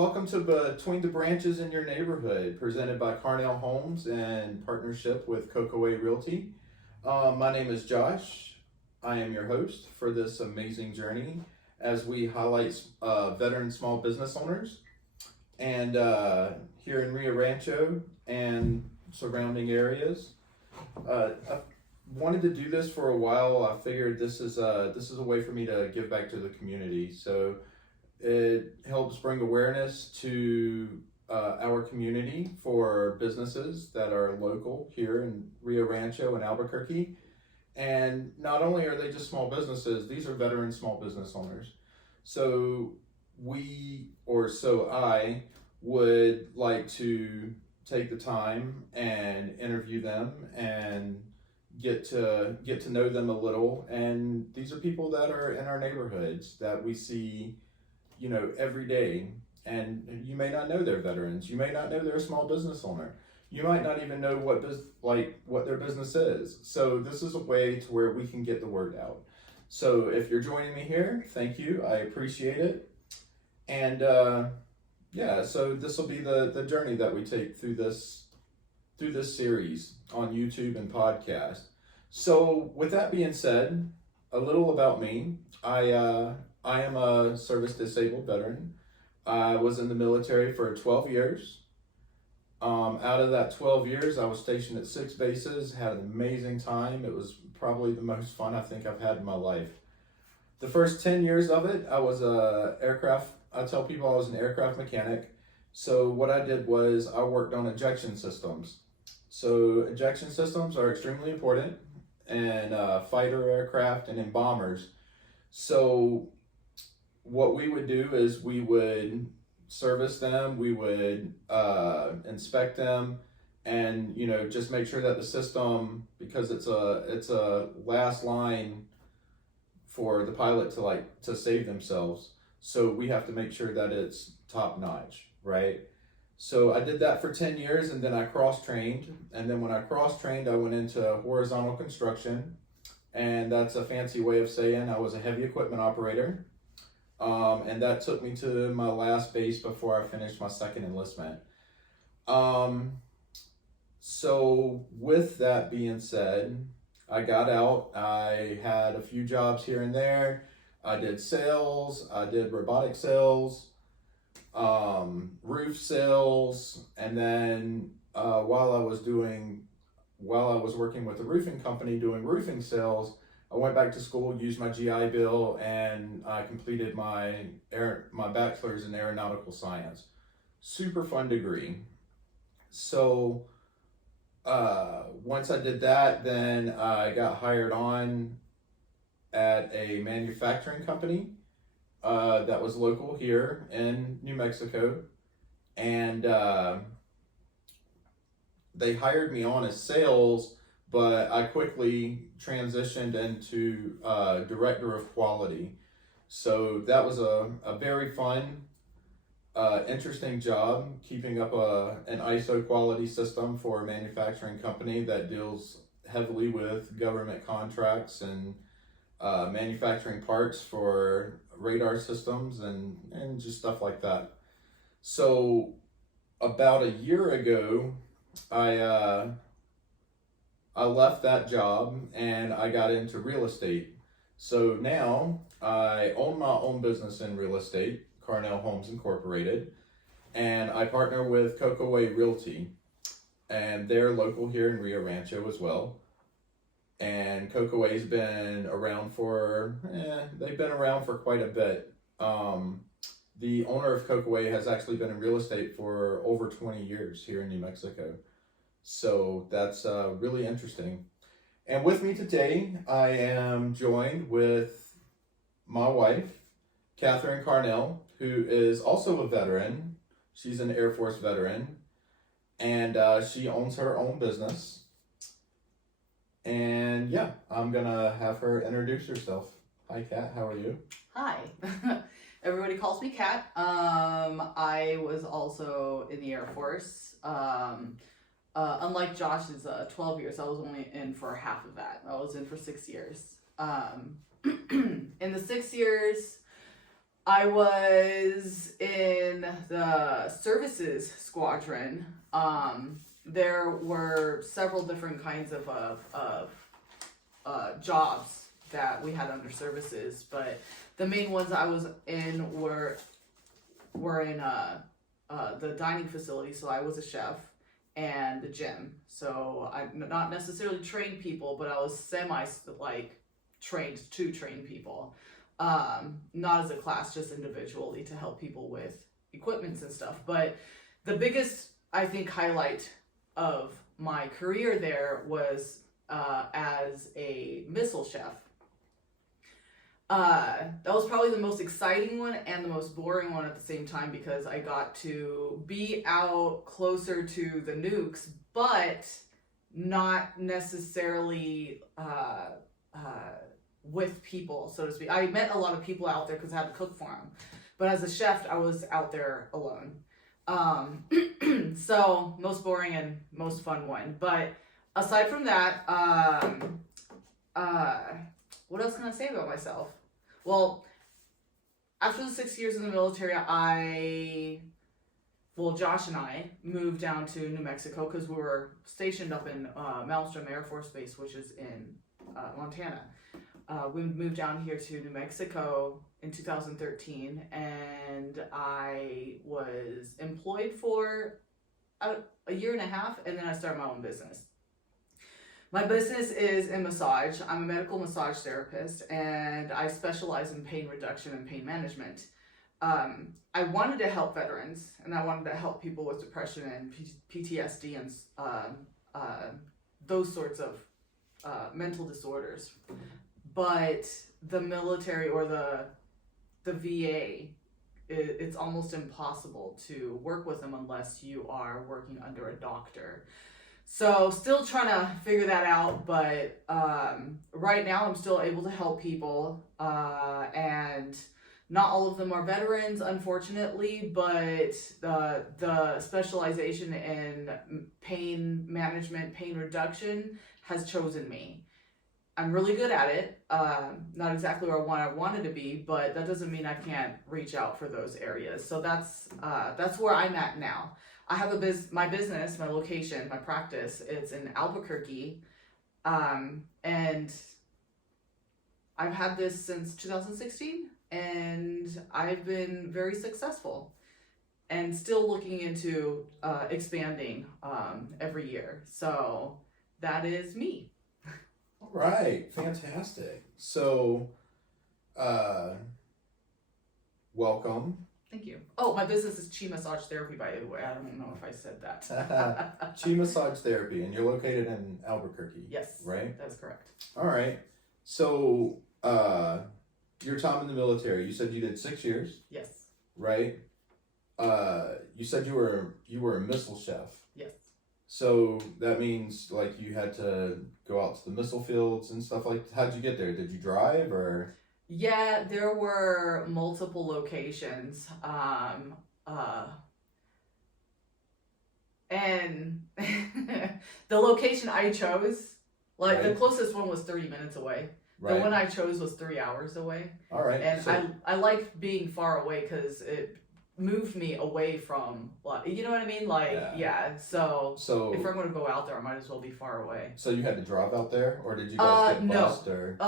welcome to Between the Branches in Your Neighborhood, presented by Carnell Homes in partnership with Cocoa Realty. My name is Josh. I am your host for this amazing journey as we highlight veteran small business owners. And here in Rio Rancho and surrounding areas. I wanted to do this for a while. I figured this is a way for me to give back to the community. So it helps bring awareness to our community for businesses that are local here in Rio Rancho and Albuquerque. And not only are they just small businesses, these are veteran small business owners. So I would like to take the time and interview them and get to know them a little. And these are people that are in our neighborhoods that we see every day, and you may not know they're veterans. You may not know they're a small business owner. You might not even know what their business is. So this is a way to where we can get the word out. So if you're joining me here, thank you. I appreciate it. And so this will be the journey that we take through this series on YouTube and podcast. So with that being said, a little about me. I am a service disabled veteran. I was in the military for 12 years. Out of that 12 years, I was stationed at 6 bases, had an amazing time. It was probably the most fun I think I've had in my life. The first 10 years of it, I tell people I was an aircraft mechanic. So what I did was I worked on ejection systems. So ejection systems are extremely important in fighter aircraft and in bombers. So what we would do is we would service them, we would inspect them, and just make sure that the system, because it's a last line for the pilot to save themselves. So we have to make sure that it's top notch, right? So I did that for 10 years, and then I cross-trained. And then when I cross-trained, I went into horizontal construction. And that's a fancy way of saying I was a heavy equipment operator. And that took me to my last base before I finished my second enlistment. So with that being said, I got out. I had a few jobs here and there. I did sales, I did robotic sales, roof sales, and then while I was working with a roofing company doing roofing sales, I went back to school, used my GI Bill, and I completed my bachelor's in aeronautical science. Super fun degree. So once I did that, then I got hired on at a manufacturing company that was local here in New Mexico, and they hired me on as sales, but I quickly transitioned into director of quality. So that was a very fun, interesting job, keeping up an ISO quality system for a manufacturing company that deals heavily with government contracts and manufacturing parts for radar systems and just stuff like that. So about a year ago, I left that job and I got into real estate. So now I own my own business in real estate, Carnell Homes Incorporated, and I partner with Cocoa Realty, and they're local here in Rio Rancho as well. And Cocoa's been around they've been around for quite a bit. The owner of Cocoa has actually been in real estate for over 20 years here in New Mexico. So that's really interesting. And with me today, I am joined with my wife, Catherine Carnell, who is also a veteran. She's an Air Force veteran, and she owns her own business. And yeah, I'm gonna have her introduce herself. Hi, Kat. How are you? Hi. Everybody calls me Kat. I was also in the Air Force. Unlike Josh's 12 years, I was only in for half of that. I was in for 6 years. In the 6 years, I was in the services squadron. There were several different kinds of jobs that we had under services, but the main ones I was in were in the dining facility. So I was a chef, and the gym. So I not necessarily trained people, but I was semi like trained to train people. Not as a class, just individually to help people with equipments and stuff. But the biggest, I think, highlight of my career there was as a missile chef. That was probably the most exciting one and the most boring one at the same time, because I got to be out closer to the nukes, but not necessarily with people, so to speak. I met a lot of people out there because I had to cook for them, but as a chef, I was out there alone. So most boring and most fun one. But aside from that, what else can I say about myself? Well, after the 6 years in the military, Josh and I moved down to New Mexico because we were stationed up in Malmstrom Air Force Base, which is in Montana. We moved down here to New Mexico in 2013, and I was employed for a year and a half, and then I started my own business. My business is in massage. I'm a medical massage therapist, and I specialize in pain reduction and pain management. I wanted to help veterans, and I wanted to help people with depression and PTSD and those sorts of mental disorders. But the military or the VA, it's almost impossible to work with them unless you are working under a doctor. So still trying to figure that out, but right now I'm still able to help people, and not all of them are veterans, unfortunately, but the specialization in pain management, pain reduction has chosen me. I'm really good at it, not exactly where I wanted to be, but that doesn't mean I can't reach out for those areas. So that's where I'm at now. I have my business, my location, my practice. It's in Albuquerque, and I've had this since 2016, and I've been very successful, and still looking into expanding every year. So that is me. All right, fantastic. So, welcome. Thank you. Oh, my business is Chi Massage Therapy, by the way. I don't know if I said that. Chi Massage Therapy, and you're located in Albuquerque. Yes. Right? That's correct. All right. So, your time in the military, you said you did 6 years. Yes. Right? You said you were a missile chef. Yes. So that means like you had to go out to the missile fields and stuff like. How'd you get there? Did you drive or? Yeah, there were multiple locations, and the location I chose, like Right. the closest one was 30 minutes away. Right. The one I chose was 3 hours away. All right. And so, I liked being far away because it moved me away from, like, you know what I mean? Like, yeah. So if I'm going to go out there, I might as well be far away. So you had to drive out there, or did you guys get bused or?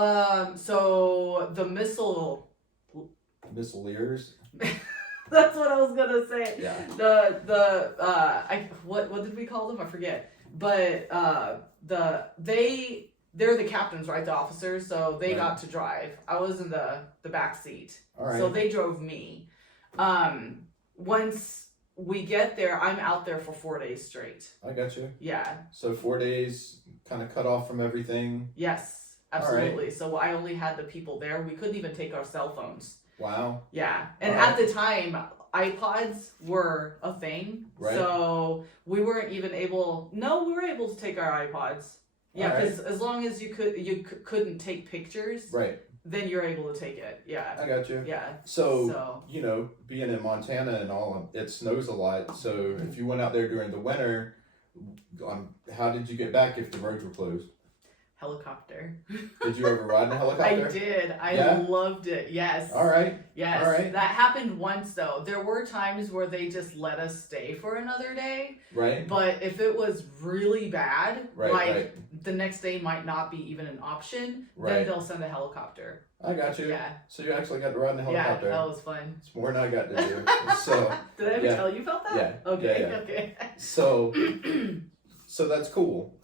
So the Missileers. That's what I was gonna say. Yeah. What did we call them? I forget. But they're the captains, right? The officers. So they got to drive. I was in the back seat. All right. So they drove me. Once we get there, I'm out there for 4 days straight. I got you. Yeah. So 4 days, kind of cut off from everything. Yes, absolutely. So I only had the people there. We couldn't even take our cell phones. Wow. Yeah. And at the time, iPods were a thing. Right. So we weren't even able. No, we were able to take our iPods. Yeah, because as long as you couldn't take pictures. Right. Then you're able to take it. Yeah. I got you. Yeah. So you know, being in Montana and all, it snows a lot. So if you went out there during the winter, how did you get back if the roads were closed? Helicopter. Did you ever ride in a helicopter? I did. I Yeah? loved it. Yes. All right. Yes. All right. That happened once though. There were times where they just let us stay for another day. Right. But if it was really bad, Right, like right. the next day might not be even an option, then Right. they'll send a helicopter. I got you. Yeah. So you actually got to ride in a helicopter. Yeah, that was fun. It's more than I got to do. So Did I ever yeah. tell you about that? Yeah. Okay. Yeah, yeah. Okay. so so that's cool.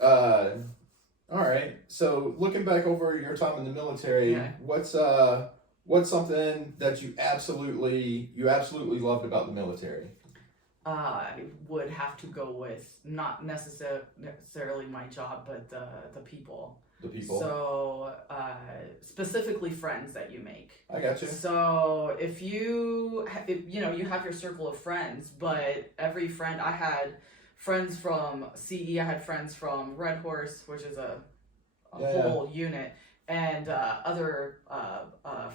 All right. So looking back over your time in the military, Yeah. what's something that you absolutely loved about the military? I would have to go with not necessarily my job, but the people. The people. So specifically friends that you make. I got you. So if you have your circle of friends, but every friend, I had friends from CE, I had friends from Red Horse, which is a whole unit, and other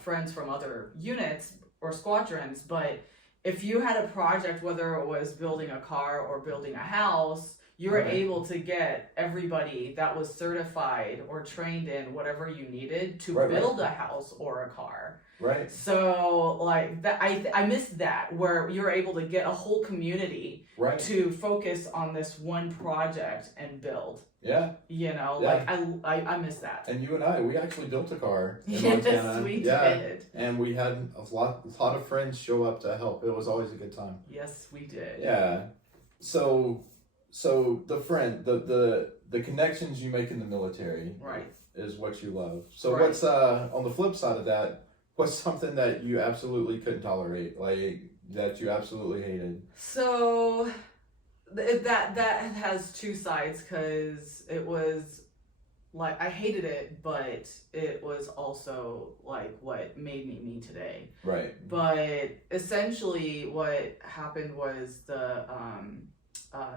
friends from other units or squadrons. But if you had a project, whether it was building a car or building a house, you were able to get everybody that was certified or trained in whatever you needed to build a house or a car. Right. So like that, I missed that, where you're able to get a whole community to focus on this one project and build. Yeah. You know, Yeah. like I miss that. And you and we actually built a car in Yes, Montana. we Yeah. did. And we had a lot of friends show up to help. It was always a good time. Yes, we did. Yeah. So the connections you make in the military is what you love. So what's on the flip side of that, what's something that you absolutely couldn't tolerate, like that you absolutely hated? So that has two sides, because it was like I hated it, but it was also like what made me today. Right. But essentially what happened was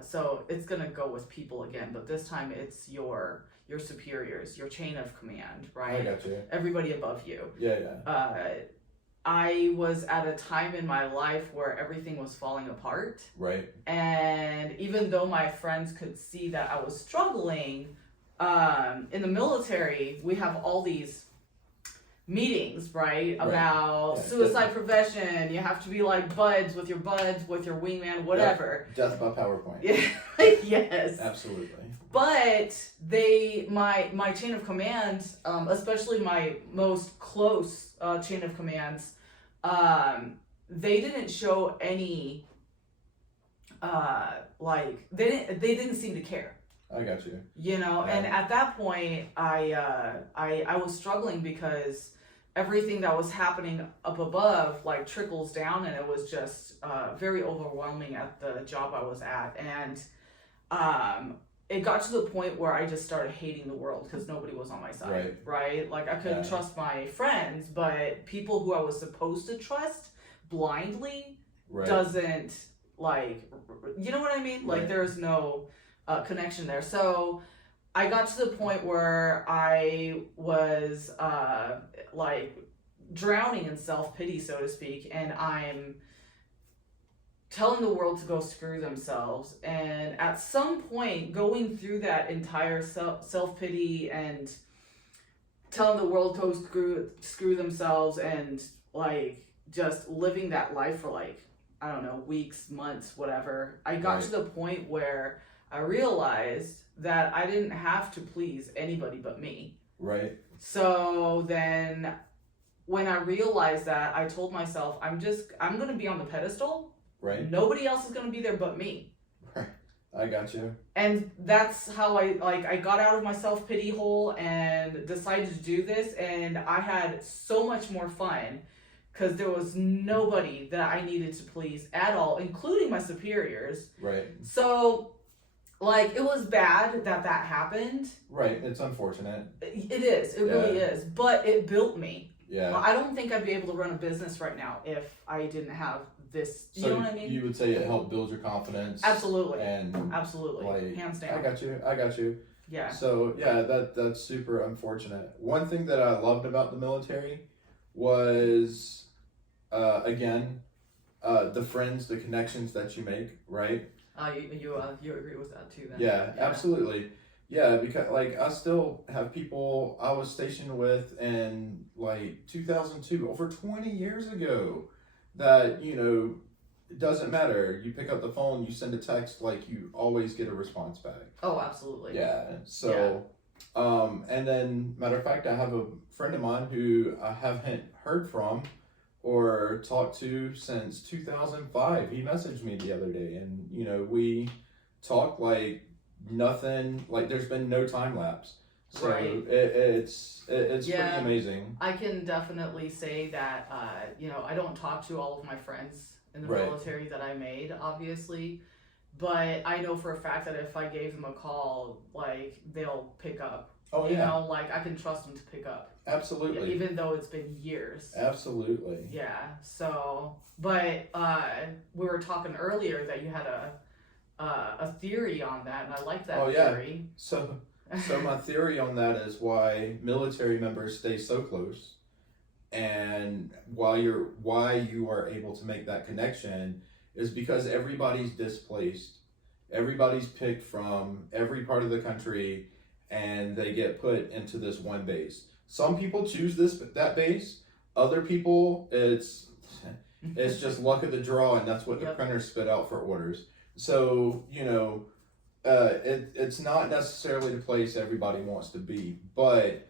so it's gonna go with people again, but this time it's your superiors, your chain of command, right? I got you. Everybody above you. Yeah. I was at a time in my life where everything was falling apart. Right. And even though my friends could see that I was struggling, in the military, we have all these meetings, right? About suicide prevention. You have to be like buds, with your wingman, whatever. Death by PowerPoint. Yeah. Yes. Absolutely. But my chain of command, especially my most close chain of commands, they didn't show any they didn't seem to care. I got you. You know, and at that point, I was struggling, because everything that was happening up above like trickles down, and it was just very overwhelming at the job I was at, and it got to the point where I just started hating the world because nobody was on my side, right? Like I couldn't trust my friends, but people who I was supposed to trust blindly doesn't, like, you know what I mean? Like there's no connection there. So I got to the point where I was like drowning in self-pity, so to speak, and I'm telling the world to go screw themselves. And at some point, going through that entire self-pity and telling the world to go screw themselves, and like just living that life for like, I don't know, weeks, months, whatever, I got to the point where I realized that I didn't have to please anybody but me. Right. So then when I realized that, I told myself, I'm going to be on the pedestal. Right. Nobody else is going to be there but me. Right. I got you. And that's how I got out of my self-pity hole and decided to do this. And I had so much more fun because there was nobody that I needed to please at all, including my superiors. Right. So, like, it was bad that happened. Right. It's unfortunate. It is. It really is. But it built me. Yeah. I don't think I'd be able to run a business right now if I didn't have this. You know what I mean? You would say it helped build your confidence. Absolutely. And absolutely. Like, hands down. I got you. Yeah. So yeah, that's super unfortunate. One thing that I loved about the military was, again, the friends, the connections that you make, right? You agree with that too then? Yeah, absolutely. Yeah, because like I still have people I was stationed with in like 2002, over 20 years ago, that, it doesn't matter. You pick up the phone, you send a text, like you always get a response back. Oh, absolutely. Yeah. So, and then matter of fact, I have a friend of mine who I haven't heard from or talked to since 2005. He messaged me the other day, and we talked like nothing. Like there's been no time lapse. So Right. it's Yeah. pretty amazing. I can definitely say that, I don't talk to all of my friends in the Right. military that I made, obviously, but I know for a fact that if I gave them a call, like, they'll pick up. Oh You yeah, know, like, I can trust them to pick up, absolutely, even though it's been years. absolutely. Yeah, so, but we were talking earlier that you had a theory on that, and I like that Oh, yeah. theory. So my theory on that is why military members stay so close, and why you are able to make that connection is because everybody's displaced. Everybody's picked from every part of the country, and they get put into this one base. Some people choose that base. Other people, it's just luck of the draw, and that's what the Yep. printer spit out for orders. So it's not necessarily the place everybody wants to be, but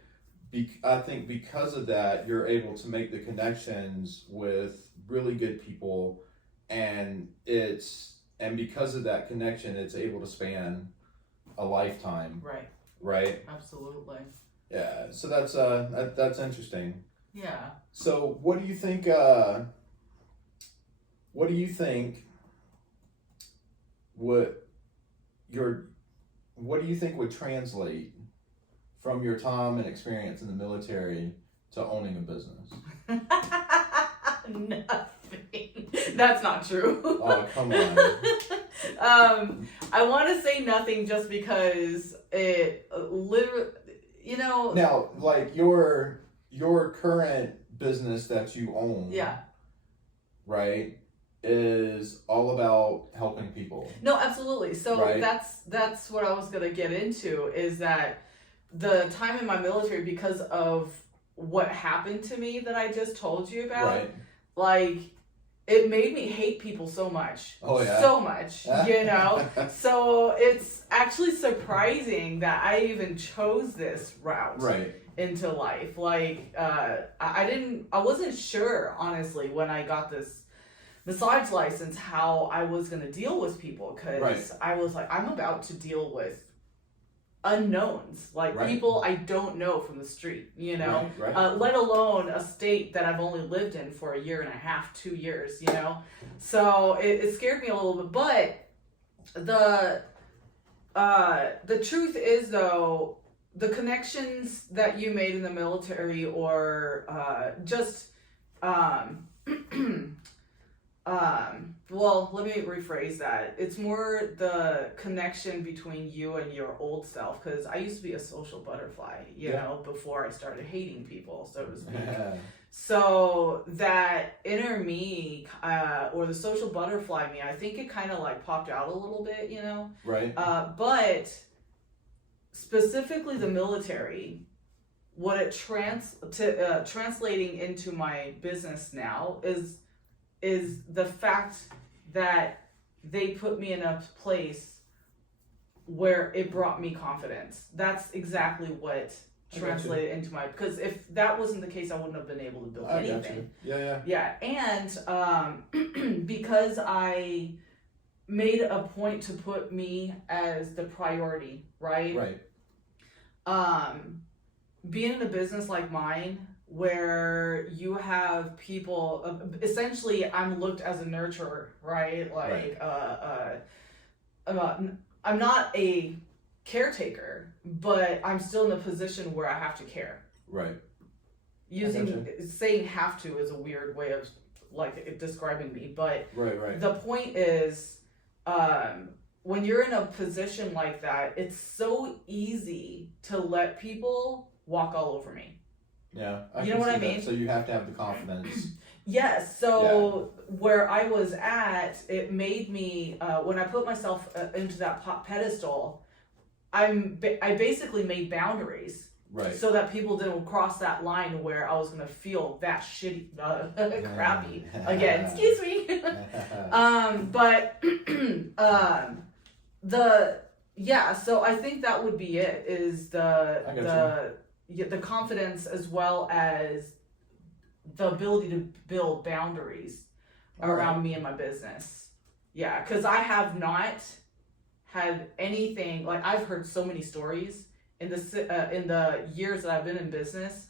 I think because of that, you're able to make the connections with really good people, and because of that connection, it's able to span a lifetime, Right, right? absolutely. Yeah. So that's interesting. Yeah. So what do you think? What do you think? What do you think would translate from your time and experience in the military to owning a business? Nothing. That's not true. Oh, come on. I want to say nothing just because it literally, Now, like your current business that you own, yeah. right, is all about helping people. No, absolutely. So Right. that's what I was gonna get into, is that the time in my military, because of what happened to me that I just told you about, Right. like, it made me hate people so much. Oh, yeah. So much, So it's actually surprising that I even chose this route Right. into life. Like, I wasn't sure, honestly, when I got this massage license, how I was going to deal with people, because Right. I was like, I'm about to deal with unknowns, like Right. people I don't know from the street, Right. let alone a state that I've only lived in for a year and a half, 2 years, So it scared me a little bit, but the truth is, though, the connections that you made in the military, or just well, let me rephrase that. It's more the connection between you and your old self, because I used to be a social butterfly, before I started hating people, so to speak. So that inner me, or the social butterfly me, I think it kind of like popped out a little bit, Right. But specifically the military, what it translating into my business now is the fact that they put me in a place where it brought me confidence. That's exactly what translated into because if that wasn't the case, I wouldn't have been able to build anything. Yeah. And because I made a point to put me as the priority, right? Being in a business like mine, where you have people, essentially I'm looked as a nurturer, right? Like, I'm not a caretaker, but I'm still in a position where I have to care. Right. Saying have to is a weird way of like describing me, but Right. the point is, when you're in a position like that, it's so easy to let people walk all over me. Yeah, You know what I mean? So you have to have the confidence. Yes. So where I was at, it made me, when I put myself into that pedestal, I basically made boundaries. Right. So that people didn't cross that line where I was gonna feel that shitty, crappy again. Excuse me. But so I think that would be it. Is the confidence as well as the ability to build boundaries around me and my business. Yeah, because I have not had anything like I've heard so many stories. In the years that I've been in business,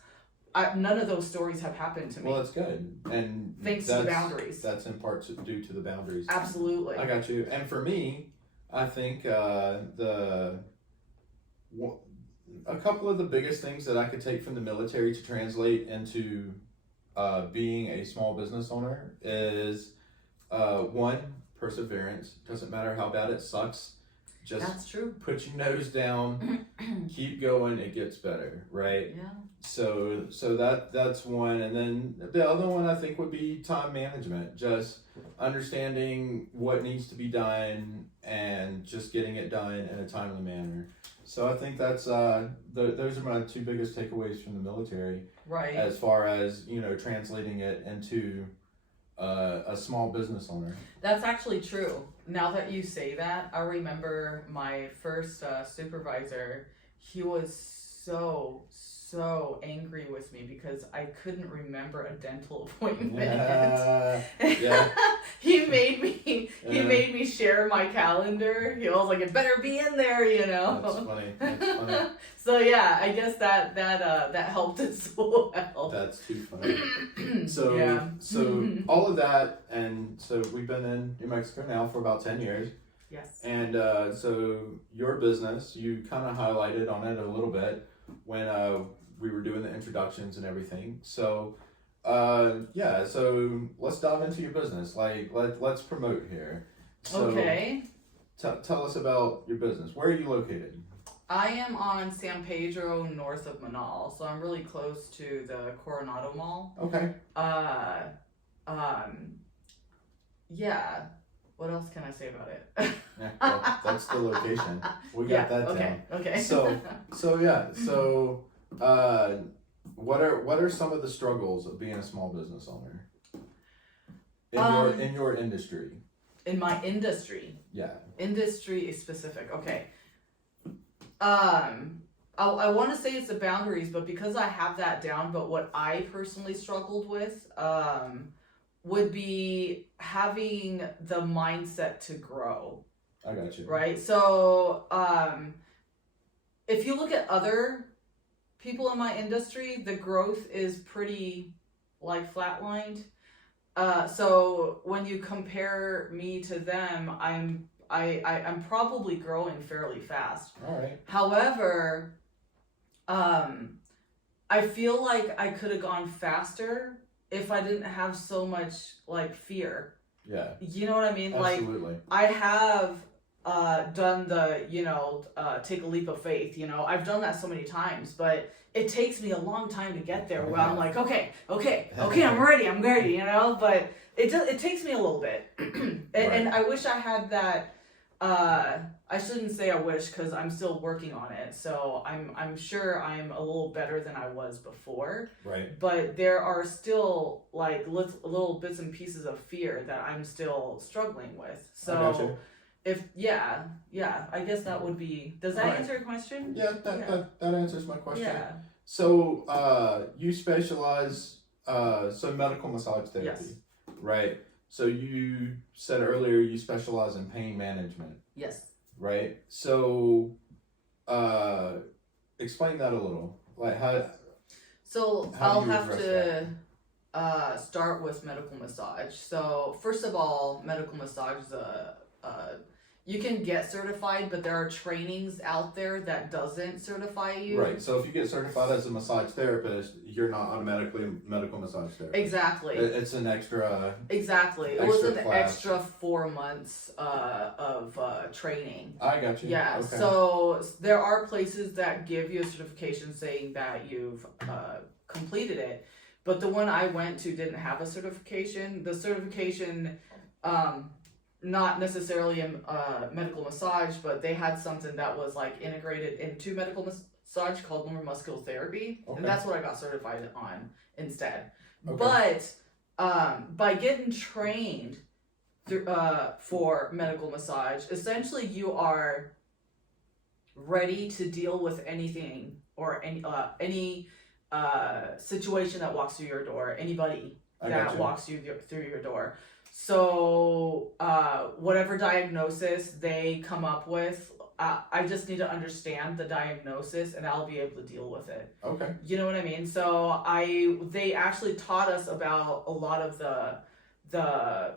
none of those stories have happened to me. Well, that's good, and thanks to the boundaries. That's in part due to the boundaries. Absolutely. I got you. And for me, I think a couple of the biggest things that I could take from the military to translate into being a small business owner is one, perseverance. Doesn't matter how bad it sucks. Just that's true. Put your nose down, keep going, it gets better, right? Yeah. So that's one, and then the other one I think would be time management. Just understanding what needs to be done and just getting it done in a timely manner. So I think that's those are my two biggest takeaways from the military. Right. As far as translating it into a small business owner. That's actually true. Now that you say that, I remember my first supervisor. He was so angry with me because I couldn't remember a dental appointment. Yeah. He made me share my calendar. He was like, "It better be in there," That's funny. That's funny. So yeah, I guess that helped as well. That's too funny. So yeah. So all of that, and so we've been in New Mexico now for about 10 years. Yes. And so your business, you kind of highlighted on it a little bit when we were doing the introductions and everything. So so let's dive into your business. Like let's promote here. So okay. Tell us about your business. Where are you located? I am on San Pedro, north of Manal, so I'm really close to the Coronado Mall. Okay. Yeah. What else can I say about it? Yeah, well, that's the location. We got that down. Okay. So what are some of the struggles of being a small business owner in your industry? In my industry. Yeah. Industry is specific. Okay. I want to say it's the boundaries, but because I have that down, but what I personally struggled with would be having the mindset to grow. I got you. Right? So if you look at other people in my industry, the growth is pretty like flatlined. So when you compare me to them, I'm probably growing fairly fast. All right. However, I feel like I could have gone faster if I didn't have so much like fear. Yeah. You know what I mean? Absolutely. Like I have done the, take a leap of faith, I've done that so many times, but it takes me a long time to get there where I'm like, okay, I'm ready, but it takes me a little bit. And I wish I had that, I shouldn't say I wish because I'm still working on it. So I'm sure I'm a little better than I was before. Right. But there are still like little bits and pieces of fear that I'm still struggling with. So I guess that would be. Does that answer your question? Yeah, that answers my question. Yeah. So you specialize medical massage therapy. Yes. Right. So you said earlier you specialize in pain management. Yes. Right. So explain that a little. Like how I'll have to start with medical massage. So first of all, medical massage is you can get certified, but there are trainings out there that doesn't certify you. Right. So if you get certified as a massage therapist, you're not automatically a medical massage therapist. Exactly. It's an extra. Exactly. It was an class. extra 4 months of training. I got you. Yeah. Okay. So there are places that give you a certification saying that you've completed it, but the one I went to didn't have a certification. The certification not necessarily a medical massage, but they had something that was like integrated into medical massage called neuromuscular therapy, Okay. and that's what I got certified on instead. Okay. But by getting trained through, for medical massage, essentially you are ready to deal with anything or any situation that walks through your door, anybody that walks through your door. So whatever diagnosis they come up with, I just need to understand the diagnosis and I'll be able to deal with it. Okay. You know what I mean? So they actually taught us about a lot of the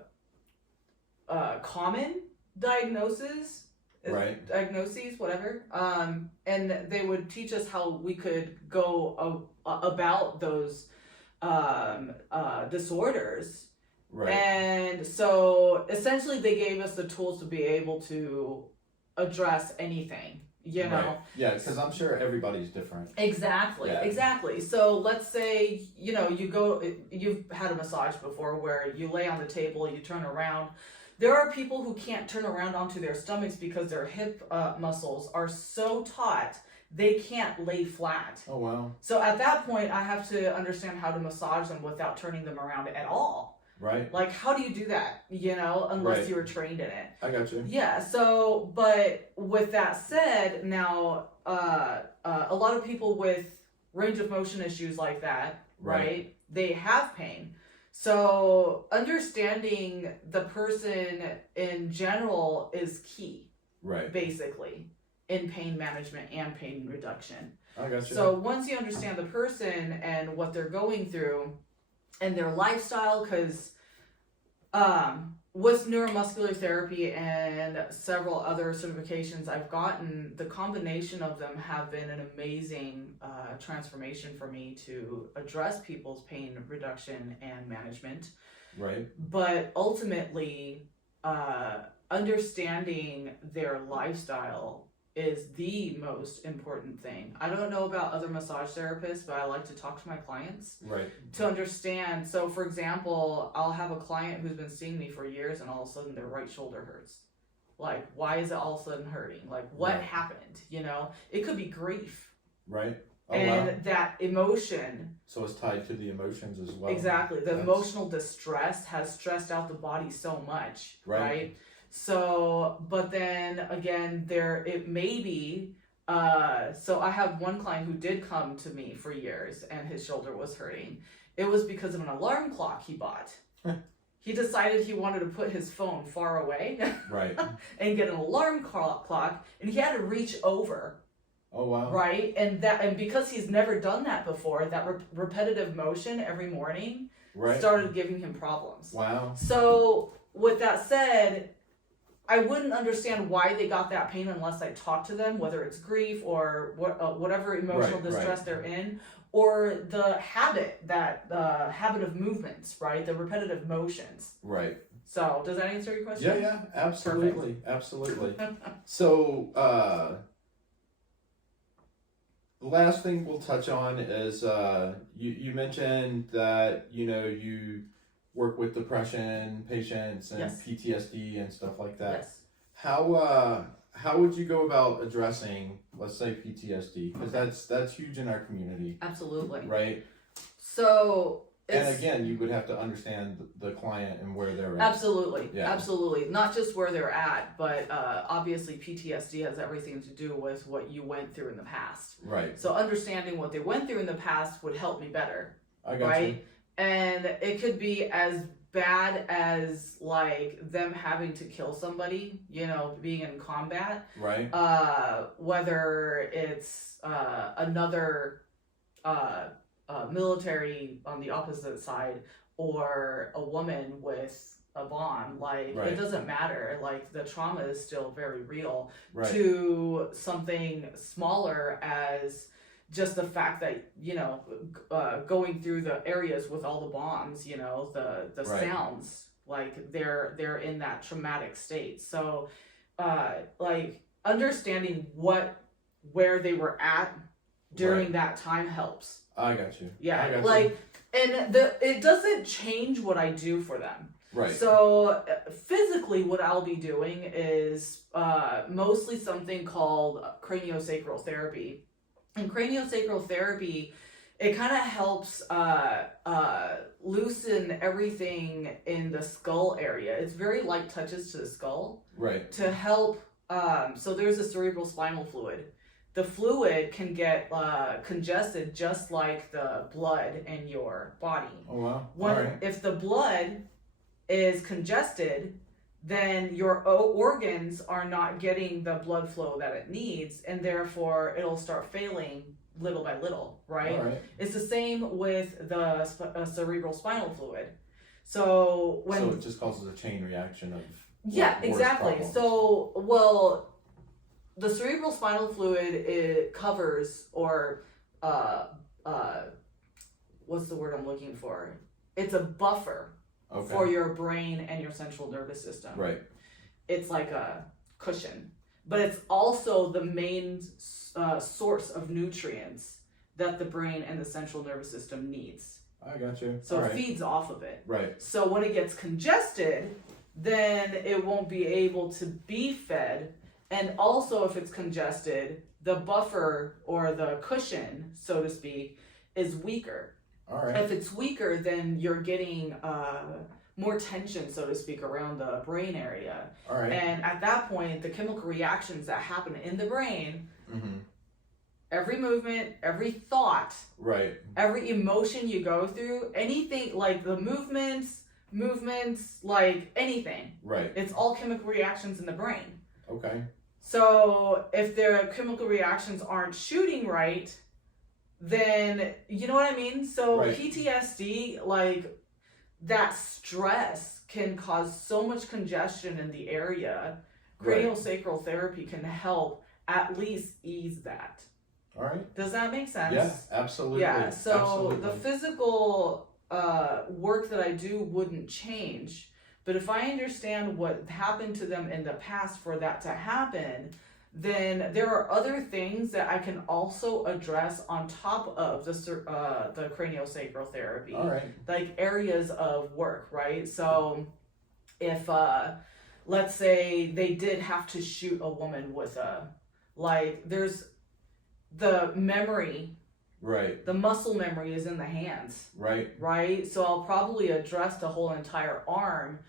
common diagnoses, whatever. And they would teach us how we could go about those disorders. Right. And so essentially they gave us the tools to be able to address anything, you know? Right. Yeah, because I'm sure everybody's different. Exactly. Yeah. Exactly. So let's say, you know, you've had a massage before where you lay on the table, you turn around. There are people who can't turn around onto their stomachs because their hip muscles are so taut they can't lay flat. Oh, wow. So at that point, I have to understand how to massage them without turning them around at all. Right. Like, how do you do that, you know, unless you were trained in it? I got you. Yeah, so, but with that said, now, a lot of people with range of motion issues like that, right? They have pain. So understanding the person in general is key, basically, in pain management and pain reduction. I got you. So once you understand the person and what they're going through and their lifestyle, because with neuromuscular therapy and several other certifications I've gotten, the combination of them have been an amazing transformation for me to address people's pain reduction and management. Right. But ultimately, understanding their lifestyle is the most important thing. I don't know about other massage therapists, but I like to talk to my clients to understand. So for example, I'll have a client who's been seeing me for years and all of a sudden their right shoulder hurts. Like, why is it all of a sudden hurting? Like, what happened? You know, it could be grief. Right. Oh, and that emotion. So it's tied to the emotions as well. Exactly. The emotional distress has stressed out the body so much. Right? So, but then again, it may be, so I have one client who did come to me for years and his shoulder was hurting. It was because of an alarm clock he bought. He decided he wanted to put his phone far away and get an alarm clock, and he had to reach over. Oh, wow. Right? And because he's never done that before, that repetitive motion every morning started giving him problems. Wow. So with that said, I wouldn't understand why they got that pain unless I talked to them, whether it's grief or whatever emotional distress they're in, or the habit of movements, right? The repetitive motions. Right. So does that answer your question? Yeah, absolutely. Perfect. Absolutely. So, the last thing we'll touch on is you mentioned that, you know, you work with depression patients and PTSD and stuff like that. Yes. How would you go about addressing, let's say, PTSD? Because that's huge in our community. Absolutely. Right. So. And again, you would have to understand the client and where they're at. Absolutely. Yeah. Absolutely. Not just where they're at, but obviously PTSD has everything to do with what you went through in the past. Right. So understanding what they went through in the past would help me better. I got you. And it could be as bad as like them having to kill somebody, you know, being in combat. Right. Whether it's another military on the opposite side or a woman with a bomb, like it doesn't matter. Like the trauma is still very real to something smaller as just the fact that, you know, going through the areas with all the bombs, you know, the sounds, like they're in that traumatic state. So like understanding where they were at during that time helps. I got you. Yeah, like, and it doesn't change what I do for them. Right. So physically what I'll be doing is mostly something called craniosacral therapy. And craniosacral therapy, it kind of helps loosen everything in the skull area. It's very light touches to the skull. Right. To help, so there's a cerebral spinal fluid. The fluid can get congested just like the blood in your body. Oh, wow. If the blood is congested, then your organs are not getting the blood flow that it needs, and therefore it'll start failing little by little, right? All right. It's the same with the cerebral spinal fluid. So so it just causes a chain reaction of exactly. problems. So the cerebral spinal fluid, it covers, or what's the word I'm looking for? It's a buffer for your brain and your central nervous system. Right. It's like a cushion, but it's also the main source of nutrients that the brain and the central nervous system needs. I got you. So it feeds off of it. Right. So when it gets congested, then it won't be able to be fed. And also, if it's congested, the buffer or the cushion, so to speak, is weaker. All right. If it's weaker, then you're getting more tension, so to speak, around the brain area. All right. And at that point, the chemical reactions that happen in the brain, every movement, every thought, right, every emotion you go through, anything like the movements, like anything, right, it's all chemical reactions in the brain. Okay. So if the chemical reactions aren't shooting right, then you know what I mean? So right. PTSD, like that stress can cause so much congestion in the area. Craniosacral therapy can help at least ease that. All right. Does that make sense? Yeah, absolutely. Yeah, so absolutely. the physical work that I do wouldn't change. But if I understand what happened to them in the past for that to happen, then there are other things that I can also address on top of the craniosacral therapy. All right. Like areas of work, right? So if, let's say they did have to shoot a woman with there's the memory. Right. The muscle memory is in the hands. Right. Right? So I'll probably address the whole entire arm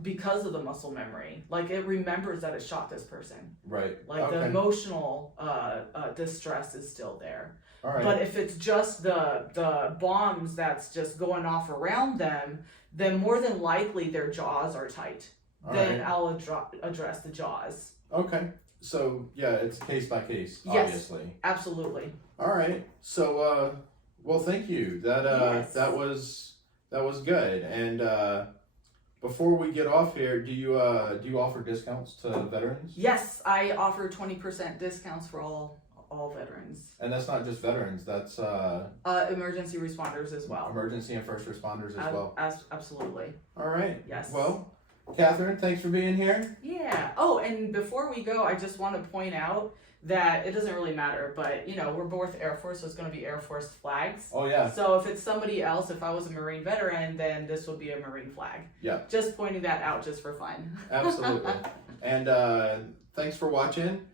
because of the muscle memory. Like it remembers that it shot this person. Right. Like the emotional distress is still there. All right. But if it's just the bombs that's just going off around them, then more than likely their jaws are tight. Then I'll address the jaws. Okay. So yeah, it's case by case, yes, obviously. Absolutely. All right. So well, thank you. That was good. And before we get off here, do you offer discounts to veterans? Yes, I offer 20% discounts for all veterans. And that's not just veterans. That's emergency responders as well. Emergency and first responders as well. Absolutely. All right. Yes. Well, Catherine, thanks for being here. Yeah. Oh, and before we go, I just want to point out that it doesn't really matter, but we're both Air Force, so it's going to be Air Force flags. Oh yeah. So if it's somebody else, if I was a Marine veteran, then this would be a Marine flag. Yeah. Just pointing that out just for fun. Absolutely. And thanks for watching.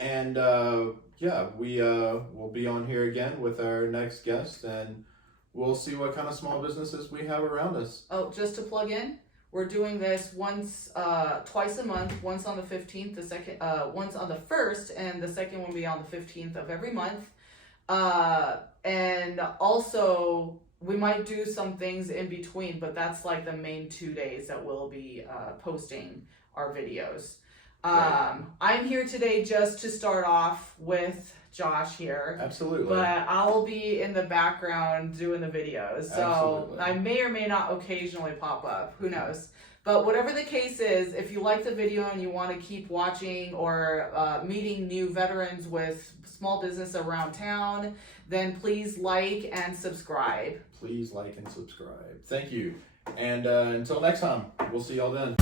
And we'll be on here again with our next guest, and we'll see what kind of small businesses we have around us. Oh, just to plug in, we're doing this twice a month, once on the 15th, once on the 1st, and the second one will be on the 15th of every month. And also, we might do some things in between, but that's like the main 2 days that we'll be posting our videos. I'm here today just to start off with Josh here. Absolutely. But I'll be in the background doing the videos. So Absolutely. I may or may not occasionally pop up. Who knows? But whatever the case is, if you like the video and you want to keep watching or meeting new veterans with small business around town, then please like and subscribe. Please like and subscribe. Thank you. And until next time, we'll see y'all then.